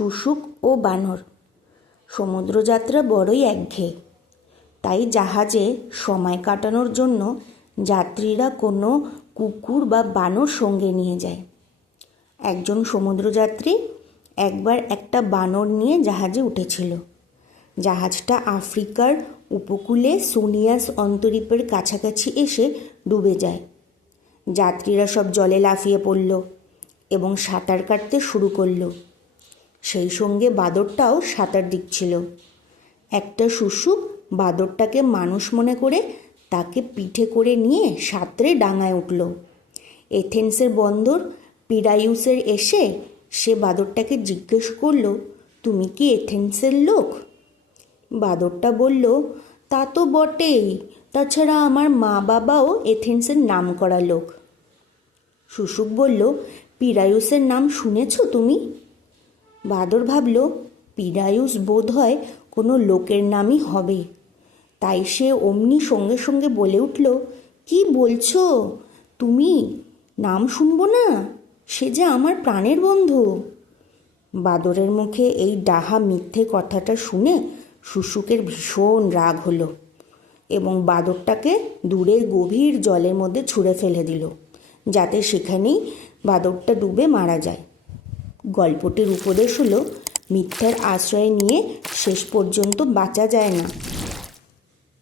শুশুক ও বানর। সমুদ্রযাত্রা বড়ই একঘেয়ে, তাই জাহাজে সময় কাটানোর জন্য যাত্রীরা কোনো কুকুর বা বানর সঙ্গে নিয়ে যায়। একজন সমুদ্রযাত্রী একবার একটা বানর নিয়ে জাহাজে উঠেছিল। জাহাজটা আফ্রিকার উপকূলে সোনিয়াস অন্তরীপের কাছাকাছি এসে ডুবে যায়। যাত্রীরা সব জলে লাফিয়ে পড়ল এবং সাঁতার কাটতে শুরু করলো। সেই সঙ্গে বাদরটাও সাঁতার দিচ্ছিল। একটা শুশুক বাদরটাকে মানুষ মনে করে তাকে পিঠে করে নিয়ে সাঁতরে ডাঙায় উঠল। এথেন্সের বন্দর পিরায়ুসের এসে সে বাদরটাকে জিজ্ঞেস করল, তুমি কি এথেন্সের লোক? বাদরটা বলল, তা তো বটেই, তাছাড়া আমার মা বাবাও এথেন্সের নাম করা লোক। শুশুক বলল, পিরায়ুসের নাম শুনেছ তুমি? বাদর ভাবল, পিরায়ুস বোধ হয় কোনো লোকের নামই হবে। তাই সে অমনি সঙ্গে সঙ্গে বলে উঠল, কি বলছো তুমি? নাম শুনবো না? সে যে আমার প্রাণের বন্ধু। বাদরের মুখে এই ডাহা মিথ্যে কথাটা শুনে শুশুকের ভীষণ রাগ হলো এবং বাদরটাকে দূরের গভীর জলের মধ্যে ছুঁড়ে ফেলে দিল, যাতে সেখানেই বাদরটা ডুবে মারা যায়। গল্পটির উপদেশ হলো, মিথ্যার আশ্রয় নিয়ে শেষ পর্যন্ত বাঁচা যায় না।